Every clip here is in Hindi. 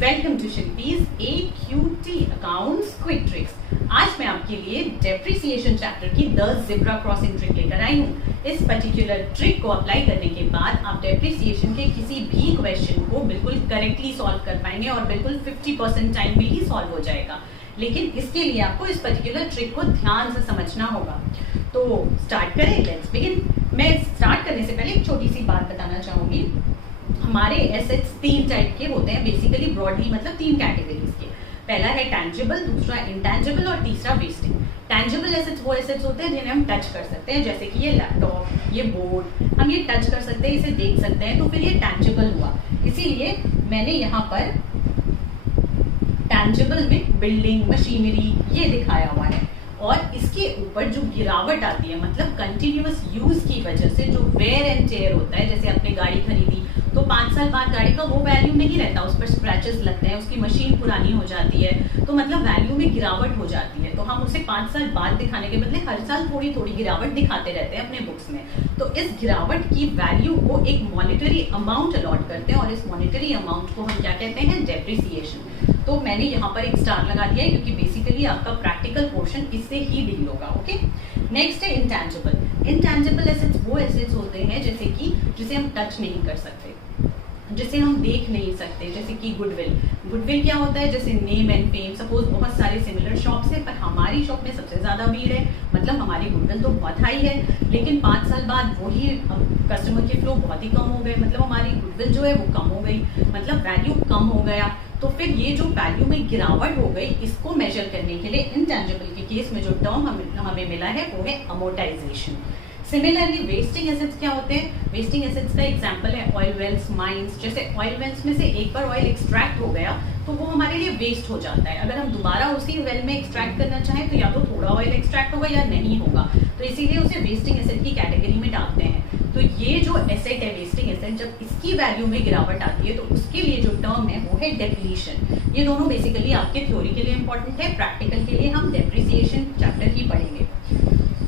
Welcome to Shilpi's AQT accounts quick tricks. आज मैं आपके लिए डेप्रिसिएशन चैप्टर की द ज़ेब्रा क्रॉसिंग ट्रिक लेकर आई हूँ। इस पर्टिकुलर ट्रिक को अप्लाई करने के बाद आप डेप्रिसिएशन के किसी भी क्वेश्चन को बिल्कुल करेक्टली सॉल्व कर पाएंगे और बिल्कुल 50% टाइम में ही सॉल्व हो जाएगा। लेकिन इसके लिए आपको इस पर्टिकुलर ट्रिक को ध्यान से समझना होगा। तो स्टार्ट करें, लेट्स बिगिन। मैं स्टार्ट करने से पहले एक छोटी सी बात बताना चाहूंगी। हमारे एसेट्स तीन टाइप के होते हैं, बेसिकली ब्रॉडली मतलब तीन कैटेगरीज के। पहला है टैंजिबल, दूसरा इंटैंजिबल और तीसरा वेस्टिंग। टैंजिबल एसेट्स वो एसेट्स होते हैं जिन्हें हम टच कर सकते हैं, जैसे कि ये लैपटॉप, ये बोर्ड, हम ये टच कर सकते हैं, इसे देख सकते हैं, तो फिर ये टैंजिबल हुआ। इसीलिए मैंने यहाँ पर टैंजिबल में बिल्डिंग, मशीनरी ये दिखाया हुआ है। और इसके ऊपर जो गिरावट आती है, मतलब कंटिन्यूअस यूज की वजह से जो वेयर एंड टेयर होता है, जैसे आपने गाड़ी खरीदी तो 5 साल बाद गाड़ी का वो वैल्यू नहीं रहता, उस पर स्क्रैचेस लगते हैं, उसकी मशीन पुरानी हो जाती है, तो मतलब वैल्यू में गिरावट हो जाती है। तो हम उसे 5 साल बाद दिखाने के बदले हर साल थोड़ी थोड़ी गिरावट दिखाते रहते हैं अपने बुक्स में। तो इस गिरावट की वैल्यू को एक मॉनिटरी अमाउंट अलॉट करते हैं और इस मॉनिटरी अमाउंट को हम क्या कहते हैं, डेप्रिसिएशन। तो मैंने यहाँ पर एक स्टार लगा दिया है क्योंकि बेसिकली आपका प्रैक्टिकल पोर्शन इससे ही डील होगा। ओके, नेक्स्ट है इंटैंजिबल। इंटैंजिबल एसेट्स वो एसेट्स होते हैं जैसे कि जिसे हम टच नहीं कर सकते, जिसे हम देख नहीं सकते, जैसे कि गुडविल। गुडविल क्या होता है, जैसे नेम एंड फेम। सपोज बहुत सारे सिमिलर शॉप्स है, पर हमारी शॉप में सबसे ज्यादा भीड़ है, मतलब हमारी गुडविल तो बहुत हाई है, लेकिन 5 साल बाद वही कस्टमर के फ्लो बहुत ही कम हो गए, मतलब हमारी गुडविल जो है वो कम हो गई, मतलब वैल्यू कम हो गया। तो फिर ये जो वैल्यू में गिरावट हो गई, इसको मेजर करने के लिए इंटैंजिबल के केस में जो टर्म हमें मिला है वो है अमोर्टाइजेशन। सिमिलरली वेस्टिंग एसेट्स क्या होते हैं, वेस्टिंग एसेट्स का एग्जांपल है ऑयल वेल्स, माइंस। जैसे ऑयल वेल्स में से एक बार ऑयल एक्सट्रैक्ट हो गया तो वो हमारे लिए वेस्ट हो जाता है। अगर हम दोबारा उसी वेल में एक्सट्रैक्ट करना चाहें तो या तो थोड़ा ऑयल एक्सट्रैक्ट होगा या नहीं होगा, तो इसीलिए उसे वेस्टिंग एसेट की कैटेगरी में डालते हैं। तो ये जो एसेट है वेस्टिंग एसेट, जब इसकी वैल्यू में गिरावट आती है तो उसके लिए जो टर्म है वो है डेप्लीशन। ये दोनों बेसिकली आपके थ्योरी के लिए इंपॉर्टेंट है, प्रैक्टिकल के लिए हम डेप्रिसिएशन चैप्टर ही पढ़ेंगे।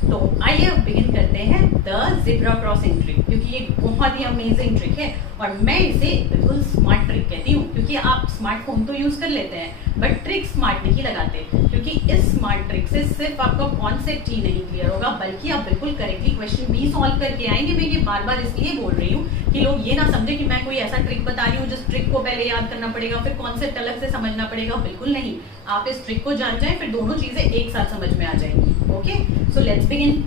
तो आइए अब बिगिन करते हैं द ज़ेब्रा क्रॉसिंग ट्रिक, क्योंकि ये बहुत ही अमेजिंग ट्रिक है और मैं इसे बिल्कुल स्मार्ट ट्रिक कहती हूँ। क्योंकि आप स्मार्टफोन तो यूज कर लेते हैं बट ट्रिक स्मार्ट नहीं लगाते, क्योंकि इस स्मार्ट ट्रिक से सिर्फ आपका कॉन्सेप्ट ही नहीं क्लियर होगा बल्कि आप बिल्कुल करेक्टली क्वेश्चन भी सॉल्व करके आएंगे। मैं ये बार बार इसलिए बोल रही हूँ कि लोग ये ना समझे कि मैं कोई ऐसा ट्रिक बता रही हूँ जिस ट्रिक को पहले याद करना पड़ेगा फिर कॉन्सेप्ट अलग से समझना पड़ेगा। बिल्कुल नहीं, आप इस ट्रिक को जान जाए फिर दोनों चीजें एक साथ समझ में आ जाएंगी। Okay, so let's begin.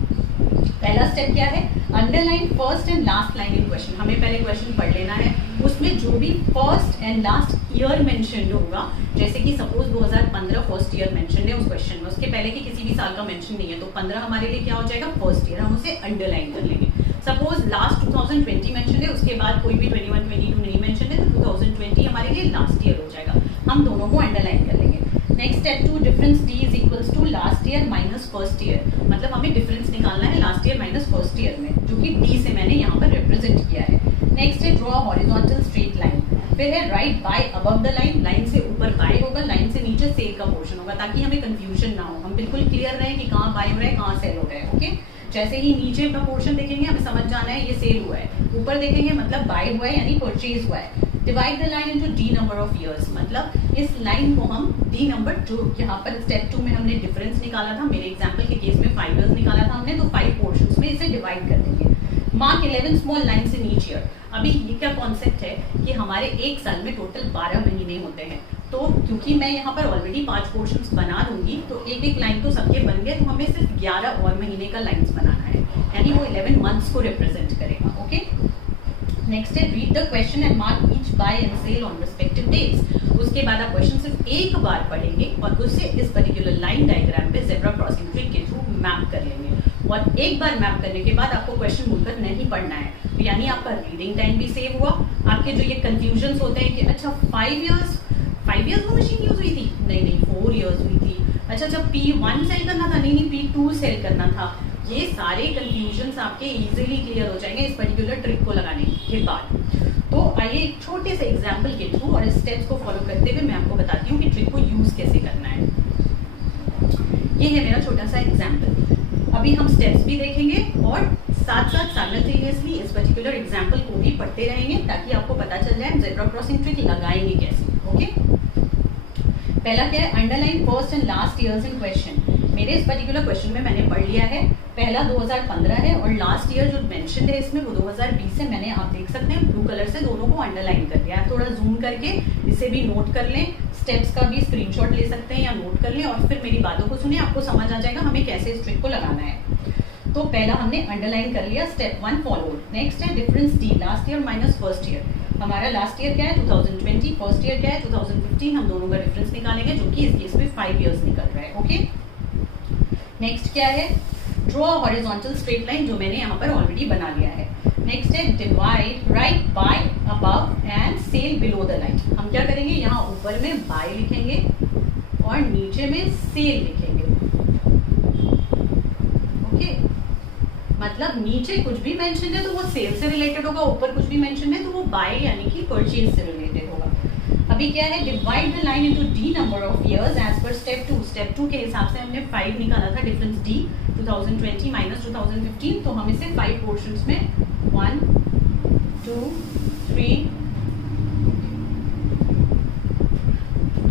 पहला स्टेप क्या है, underline first and last line in question. हमें पहले क्वेश्चन पढ़ लेना है, उसमें जो भी first and last year mentioned होगा, जैसे कि सपोज 2015 फर्स्ट ईयर मेंशन्ड है उस क्वेश्चन में, उसके पहले की किसी भी साल का मेंशन नहीं है, तो 15 हमारे लिए क्या हो जाएगा, फर्स्ट ईयर, हम उसे अंडरलाइन कर लेंगे। सपोज लास्ट 2020 मेंशन्ड है, उसके बाद कोई भी 21, 22 नहीं मेंशन्ड है, तो 2020 हमारे लिए लास्ट ईयर हो जाएगा, हम दोनों को अंडरलाइन कर लेंगे। Next step 2, difference D is equals to last year minus first year, मतलब हमें डिफरेंस निकालना है last year minus first year में, जो कि D से मैंने यहाँ पर रिप्रेजेंट किया है। नेक्स्ट है ड्रॉ हॉरिजॉन्टल स्ट्रेट लाइन, फिर है right buy above the line, line से ऊपर बाय होगा, लाइन से नीचे सेल का पोर्शन होगा, ताकि हमें कंफ्यूजन ना हो, हम बिल्कुल क्लियर रहे कि कहाँ बाय हो रहा है कहाँ सेल हो रहा है। ओके, जैसे ही नीचे का पोर्शन देखेंगे हमें समझ जाना है ये सेल हुआ है, ऊपर देखेंगे मतलब बाय हुआ है यानी परचेज हुआ है। Divide the line into D number of years, मतलब इस लाइन को हम D नंबर, जो यहाँ पर स्टेप 2 में हमने डिफरेंस निकाला था, मेरे एग्जांपल के केस में 5 इयर्स निकाला था हमने, तो 5 पोर्शंस में इसे डिवाइड कर देंगे। Mark 11 small line in each year. अभी ये क्या कॉन्सेप्ट है कि हमारे एक साल में टोटल 12 महीने होते हैं, तो क्योंकि मैं यहाँ पर ऑलरेडी 5 पोर्शंस बना दूंगी तो एक एक लाइन तो सबके बन गए, तो हमें सिर्फ 11 और महीने का लाइन्स बनाना है, यानी वो 11 मंथ्स को रिप्रेजेंट करेगा। ओके, नेक्स्ट है read the question and mark each buy and sell on respective dates. उसके बाद आप क्वेश्चन सिर्फ एक बार पढ़ेंगे और उसे इस पर्टिकुलर लाइन डायग्राम पे ज़ेब्रा क्रॉसिंग ट्रिक के थ्रू मैप कर लेंगे, और एक बार मैप करने के बाद आपको क्वेश्चन बोलकर नहीं पढ़ना है, तो यानी आपका रीडिंग टाइम भी सेव हुआ। आपके जो ये कंफ्यूजन होते हैं कि अच्छा 5 इयर्स वो मशीन यूज हुई थी, नहीं 4 इयर्स हुई थी, अच्छा जब P1 सेल करना था, नहीं P2 सेल करना था, ये सारे कंफ्यूजन्स आपके इजीली क्लियर हो जाएंगे इस पर्टिकुलर ट्रिक को लगाने के बाद। तो आइए एक छोटे से एग्जांपल के थ्रू और स्टेप्स को फॉलो करते हुए मैं आपको बताती हूँ कि ट्रिक को यूज कैसे करना है। ये है मेरा छोटा सा एग्जांपल। अभी हम स्टेप्स भी देखेंगे और साथ साथ साइमल्टेनियसली इस पर्टिकुलर एग्जांपल को भी पढ़ते रहेंगे, ताकि आपको पता चल जाए ज़ेब्रा क्रॉसिंग ट्रिक लगाएंगे कैसे। ओके, पहला क्या है, underline first and last years in question. मेरे इस पर्टिकुलर क्वेश्चन में मैंने पढ़ लिया है, पहला 2015 है और लास्ट ईयर जो मेंशन है इसमें वो 2020 है। मैंने, आप देख सकते हैं ब्लू कलर से दोनों को अंडरलाइन कर लिया है। थोड़ा जूम करके इसे भी नोट कर लें, स्टेप्स का भी स्क्रीनशॉट ले सकते हैं या नोट कर लें और फिर मेरी बातों को सुने, आपको समझ आ जाएगा हमें कैसे इस ट्रिक को लगाना है। तो पहला हमने अंडरलाइन कर लिया, स्टेप 1 फॉलो। नेक्स्ट है difference D, last year minus first year. हमारा लास्ट ईयर क्या है 2020, फर्स्ट ईयर क्या है 2015, हम दोनों का डिफरेंस निकालेंगे जो कि इस केस में 5 इयर्स निकल रहा है। ओके, नेक्स्ट क्या है, ड्रॉ हॉरिजॉन्टल स्ट्रेट लाइन, जो मैंने यहाँ पर ऑलरेडी बना लिया है। नेक्स्ट है divide, right buy above and sell below the line. हम क्या करेंगे, यहाँ ऊपर में बाय लिखेंगे और नीचे में सेल लिखेंगे। ओके, मतलब नीचे कुछ भी मेंशन है तो वो सेल से रिलेटेड होगा, ऊपर कुछ भी मेंशन है तो वो बाय यानी कि परचेज से रिलेटेड होगा। अभी क्या है, divide the line into the number of years as per step 2। Step 2 के हिसाब से हमने 5 निकाला था डिफरेंस डी 2020 माइनस 2015, तो हम इसे 5 पोर्शंस में 1 2 3,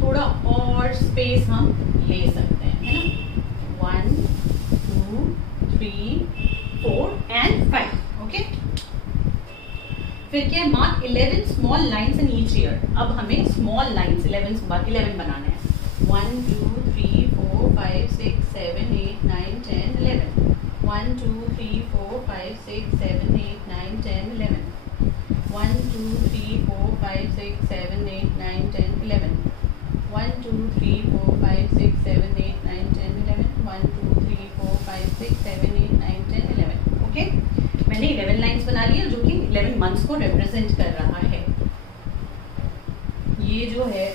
थोड़ा और स्पेस हम ले सकते हैं, है ना, 1 2 3 4 एंड 5। ओके, फिर क्या है, mark 11 small lines in each year. अब हमें स्मॉल लाइन्स 11 बनाने हैं। 1 2 3 4 5 6 7 8 9 10 11। 1 2 3 4 5 6 7 8 9 10 11। 1 2 3 4 5 6 7 8 9 10 11। 1 2 3 4 5 6 7 8 9 10 11। 1 2 3 4 5 6 7 8 9 10 11। ओके, मैंने 11 लाइंस बना ली है जो कि 11 मंथ्स को रिप्रेजेंट कर रहा है। ये जो है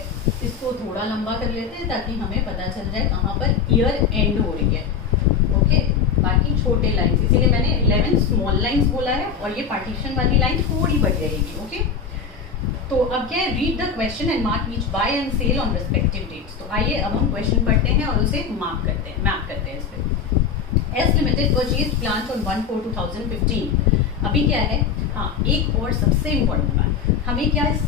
इसको थोड़ा लंबा कर लेते हैं ताकि हमें पता चल जाए कहाँ पर ईयर एंड हो रही है। ओके, बाकी छोटे लाइंस, इसीलिए मैंने 11 स्मॉल लाइंस बोला है और ये पार्टीशन वाली लाइन थोड़ी बढ़ जाएगी। ओके, तो अब क्या है, read the question and mark each buy and sell on respective dates. तो आइए अब हम क्वेश्चन पढ़ते हैं और उसे मार्क करते हैं, मैप करते हैं इस पे। S limited purchase plant on 1/4/2015। अभी क्या है, हाँ एक और सबसे इम्पोर्टेंट बात, हमें क्या इस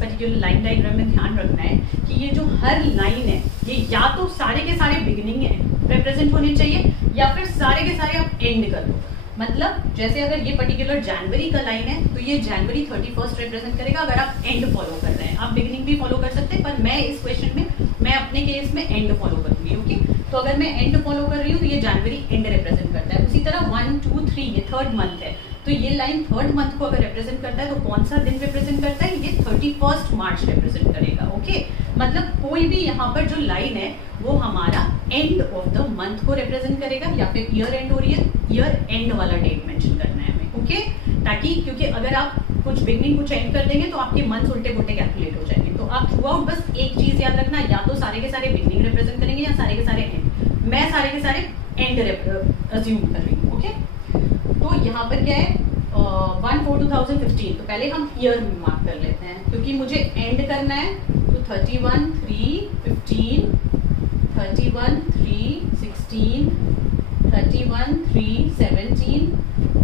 पर्टिकुलर लाइन डायग्राम में ध्यान रखना है कि ये जो हर लाइन है ये या तो सारे के सारे बिगिनिंग है रिप्रेजेंट होने चाहिए या फिर सारे के सारे आप एंड कर दो। मतलब जैसे अगर ये पर्टिकुलर जनवरी का लाइन है तो ये जनवरी 31 रिप्रेजेंट करेगा अगर आप एंड फॉलो कर रहे हैं। आप बिगिनिंग भी फॉलो कर सकते हैं पर मैं इस क्वेश्चन में, मैं अपने केस में एंड फॉलो करूंगी। ओके, तो अगर मैं एंड फॉलो कर रही हूँ तो ये जनवरी एंड रिप्रेजेंट करता है। उसी तरह 1 2 3 ये 3rd मंथ है तो ये लाइन 3rd मंथ को अगर रिप्रेजेंट करता है तो कौन सा दिन रिप्रेजेंट करता है, ये 31 मार्च रिप्रेजेंट करेगा। ओके, मतलब कोई भी यहाँ पर जो लाइन है वो हमारा एंड ऑफ द मंथ को रिप्रेजेंट करेगा या फिर ईयर एंड हो रही है, ईयर एंड वाला डेट मेंशन करना है हमें। ओके, ताकि क्योंकि अगर आप कुछ बिगनिंग कुछ एंड कर देंगे तो आपके मंथ उल्टे पुल्टे कैलकुलेट हो जाएंगे। तो आप थ्रू आउट बस एक चीज याद रखना, या तो सारे के सारे बिगनिंग रिप्रेजेंट करेंगे या सारे के सारे एंड। मैं सारे के सारे एंड अज्यूम कर रही हूँ। ओके, तो यहाँ पर क्या है 1/4/2015, तो पहले हम ईयर मार्क कर लेते हैं क्योंकि मुझे एंड करना है। तो 31/3/15, 31/3/16, 31/3/17,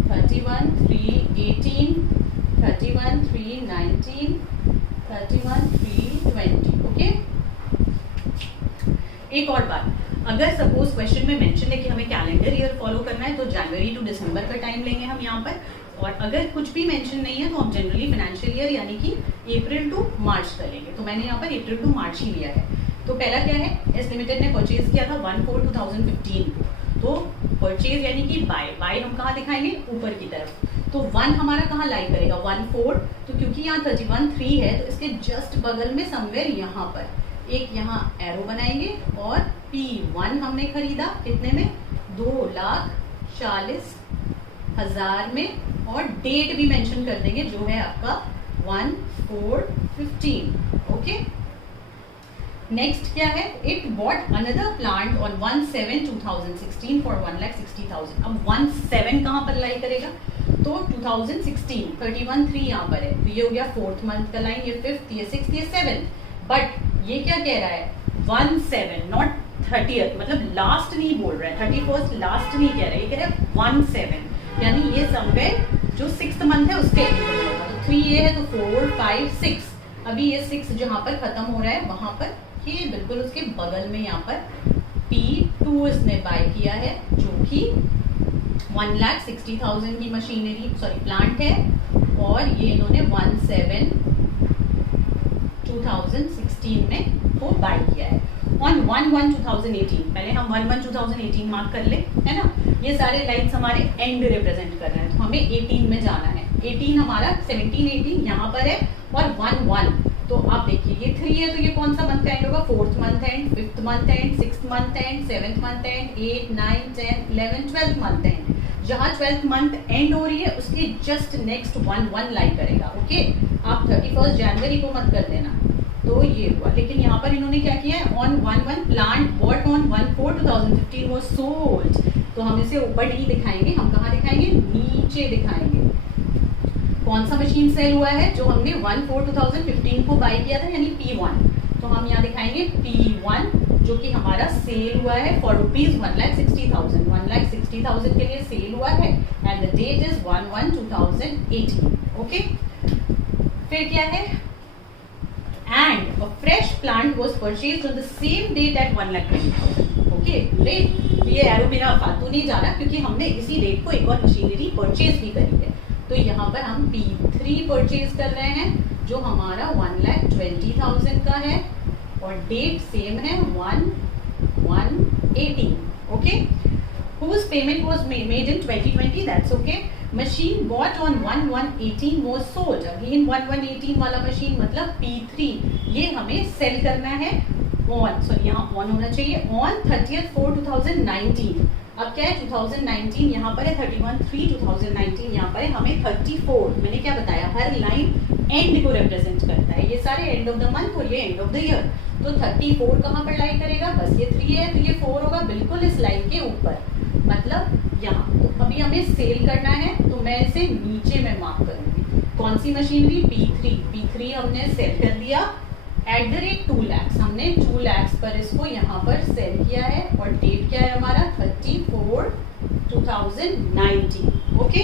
31/3/18, 31/3/19, 31/3/20। ओके, एक और बात, अगर सपोज क्वेश्चन में मेंशन है कि हमें कैलेंडर ईयर फॉलो करना है तो जनवरी टू दिसंबर का टाइम लेंगे हम यहाँ पर, और अगर कुछ भी मेंशन नहीं है तो हम जनरली फाइनेंशियल ईयर यानी कि अप्रैल टू मार्च का लेंगे। तो मैंने यहाँ पर अप्रैल टू मार्च ही लिया है। तो पहला क्या है, एस लिमिटेड ने परचेज किया था 1/4/2015 को, तो परचेज यानी कि बाय हम कहाँ दिखाएंगे, ऊपर की तरफ। तो 1 हमारा कहाँ लाई करेगा 1/4, तो क्योंकि यहाँ 31/3 है तो इसके जस्ट बगल में समवेयर यहाँ पर एक यहाँ एरो बनाएंगे और P1 हमने खरीदा कितने में, 2,40,000 में, और डेट भी मेंशन कर देंगे जो है आपका 1/4/15। ओके, नेक्स्ट क्या है, it bought another plant on 1/7/2016 for 1,60,000। अब 1/7 कहाँ पर लाई करेगा, तो 2016 31/3 यहाँ पर है तो ये हो गया 4th मंथ का लाइन, ये 5th, ये 6th, ये 7th। बट ये क्या कह रहा है 1/7 नॉट 30th, मतलब लास्ट नहीं बोल रहा है, 31st लास्ट नहीं कह रहा है, ये कह रहा है 1/7 यानी ये समवेयर जो 6th मंथ है उसके एंड में होगा। तो 3 ये है तो 4 5 6, अभी ये 6 जहां पर खत्म हो रहा है वहां पर ये बिल्कुल उसके बगल में यहाँ पर P2 इसने बाय किया है, जो कि 1,60,000 की मशीनरी प्लांट है, और ये इन्होंने 17/2016 में वो बाय किया है ऑन 1/1/2018। पहले हम 1/1/2018 मार्क कर ले, है ना। ये सारे लाइन्स हमारे एंड रिप्रेजेंट कर रहे हैं, तो हमें 18 में जाना है। 18 हमारा 17, 18 यहाँ पर है, और 1/1 तो आप देखिए ये 3 है, तो ये कौन सा मंथ एंड होगा? 4th month and, 5th month and, 6th month and, 7th month and, 8, 9, 10, 11, 12th month and. जहां 12th मंथ एंड हो रही है उसके जस्ट नेक्स्ट 1/1 लाइन करेगा। ओके, आप 31 जनवरी को मत कर देना। तो ये हुआ, लेकिन यहाँ पर इन्होंने क्या किया है? On 1/1 plant bought on 1/4/2015 was sold. तो हम इसे ऊपर नहीं दिखाएंगे, हम कहाँ दिखाएंगे? नीचे दिखाएंगे। कौन सा मशीन सेल हुआ है? जो हमने 1/4/2015 को बाय किया था, यानी P1। तो हम यहाँ दिखाएंगे P1, जो कि हमारा सेल हुआ है फॉर रुपीज 1,60,000। 1,60,000 के लिए सेल हुआ है, and the date is 1/1/2018। Okay, फिर क्या है? And a fresh plant was purchased on the same date at 1,20,000. Okay, great. ये एरो मेरा फालतू नहीं जा रहा, क्योंकि हमने इसी डेट को एक और मशीनरी परचेज भी करी है। तो यहाँ पर हम P3 परचेज कर रहे हैं, जो हमारा 1,20,000 का है, और डेट सेम है 1/1/18। Okay, whose payment was made in 2020, that's okay. Machine bought on 1/1/18 was sold. Again 1/1/18 वाला मशीन मतलब P3, ये हमें सेल करना है ऑन, सॉरी यहाँ ऑन होना चाहिए, ऑन 30/4/2019। अब क्या है? 2019 यहाँ पर है, 31/3/2019 यहाँ पर है, हमें 34, मैंने क्या बताया? हर लाइन एंड को रिप्रेजेंट करता है, ये सारे एंड ऑफ द मंथ और ये एंड ऑफ द ईयर। तो 34 कहाँ पर लाई करेगा? बस ये 3 है, तो ये 4 होगा बिल्कुल इस लाइन के ऊपर, मतलब यहाँ। तो अभी हमें सेल करना है, तो मैं इसे नीचे में मार्क करूंगी। कौन सी मशीनरी? P3 हमने सेल कर दिया @ 2 lakhs, हमने 2 lakhs पर इसको यहाँ पर सेल किया है, और डेट क्या है हमारा? 34/2019। Okay,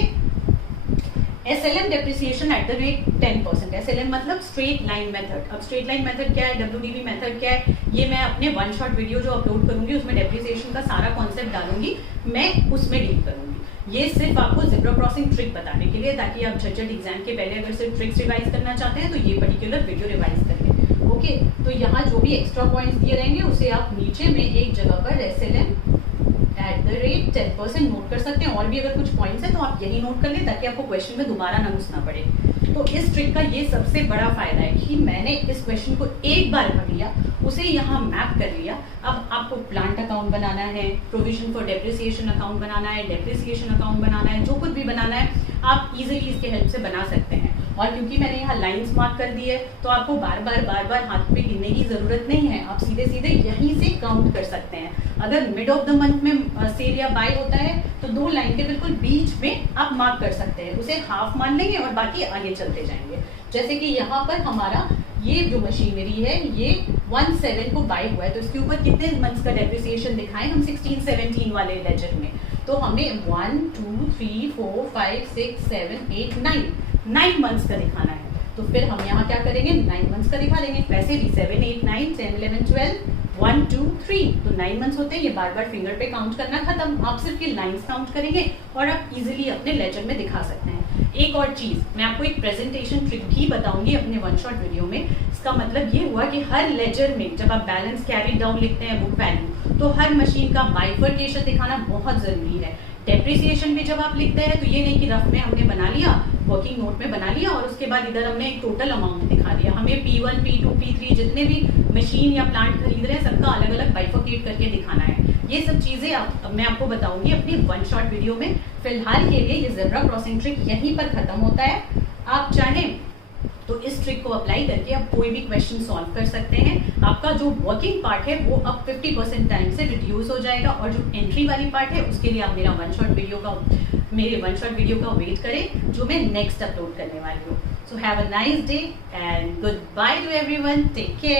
SLM depreciation @ 10%। SLM मतलब स्ट्रेट लाइन मेथड। अब स्ट्रेट लाइन मेथड क्या है, WDV मेथड क्या है, ये मैं अपने 1 शॉट वीडियो जो अपलोड करूंगी उसमें डेप्रिसिएशन का सारा कॉन्सेप्ट डालूंगी, मैं उसमें डील करूंगी। ये सिर्फ आपको ज़ेब्रा क्रॉसिंग ट्रिक बताने के लिए, ताकि आप झट एग्जाम के पहले अगर सिर्फ ट्रिक्स रिवाइज करना चाहते हैं तो ये पर्टिकुलर वीडियो रिवाइज करें। ओके, तो यहाँ जो भी एक्स्ट्रा पॉइंट्स दिए रहेंगे उसे आप नीचे में एक जगह पर SLM @ 10% नोट कर सकते हैं। और भी अगर कुछ पॉइंट्स है तो आप यही नोट कर लें, ताकि आपको क्वेश्चन में दोबारा ना घुसना पड़े। तो इस ट्रिक का ये सबसे बड़ा फायदा है कि मैंने इस क्वेश्चन को एक बार कर लिया, उसे यहाँ मैप कर लिया। अब आपको प्लांट अकाउंट बनाना है, प्रोविजन फॉर डेप्रिसिएशन अकाउंट बनाना है, डेप्रिसिएशन अकाउंट बनाना है, जो कुछ भी बनाना है आप इजीली इसके हेल्प से बना सकते हैं। और क्योंकि मैंने यहाँ लाइंस मार्क कर दी है, तो आपको बार बार हाथ पे गिनने की जरूरत नहीं है, आप सीधे सीधे यहीं से काउंट कर सकते हैं। अगर मिड ऑफ द मंथ में सेल या बाय होता है तो 2 लाइन के बिल्कुल बीच में आप मार्क कर सकते हैं, उसे हाफ मान लेंगे और बाकी आगे चलते जाएंगे। जैसे कि यहाँ पर हमारा ये जो मशीनरी है ये 1/7 को बाय हुआ है, तो इसके ऊपर कितने मंथ्स का डेप्रिसिएशन दिखाएं हम 16-17 वाले लेजर में? तो हमें 1, 2, 3, 4, 5, 6, 7, 8, 9 मंथ्स का दिखाना है। तो फिर हम यहाँ क्या करेंगे? 9 मंथ्स का दिखा देंगे। वैसे भी 7, 8, 9, 10, 11, 12, 1, 2, 3, तो 9 मंथ्स होते हैं। ये बार फिंगर पे काउंट करना खत्म, आप सिर्फ ये लाइंस काउंट करेंगे और आप इजीली अपने लेजर में दिखा सकते हैं। एक और चीज, मैं आपको एक प्रेजेंटेशन ट्रिक भी बताऊंगी अपने 1 शॉट वीडियो में। इसका मतलब ये हुआ कि हर लेजर में जब आप बैलेंस कैरी डाउन लिखते हैं बुक वैल्यू, तो हर मशीन का बाइफरकेशन दिखाना बहुत जरूरी है। डेप्रिसिएशन भी जब आप लिखते हैं तो ये नहीं कि रफ में हमने बना लिया, वर्किंग नोट में बना लिया और उसके बाद इधर हमने एक टोटल अमाउंट दिखा दिया। हमें P1, P2, P3 जितने भी मशीन या प्लांट खरीद रहे हैं सबका अलग अलग बाइफरकेट करके दिखाना है। ये सब चीजें मैं आपको बताऊंगी अपनी 1 शॉट वीडियो में। फिलहाल के लिए ये ज़ेब्रा क्रॉसिंग ट्रिक यहीं पर खत्म होता है। आप चाहें तो इस ट्रिक को अप्लाई करके आप कोई भी क्वेश्चन सॉल्व कर सकते हैं। आपका जो वर्किंग पार्ट है वो अब 50% टाइम से रिड्यूस हो जाएगा और जो एंट्री वाली पार्ट है उसके लिए आप मेरे 1 शॉट वीडियो का वेट करें जो मैं नेक्स्ट अपलोड करने वाली हूँ। So have a nice day and goodbye to everyone, take care.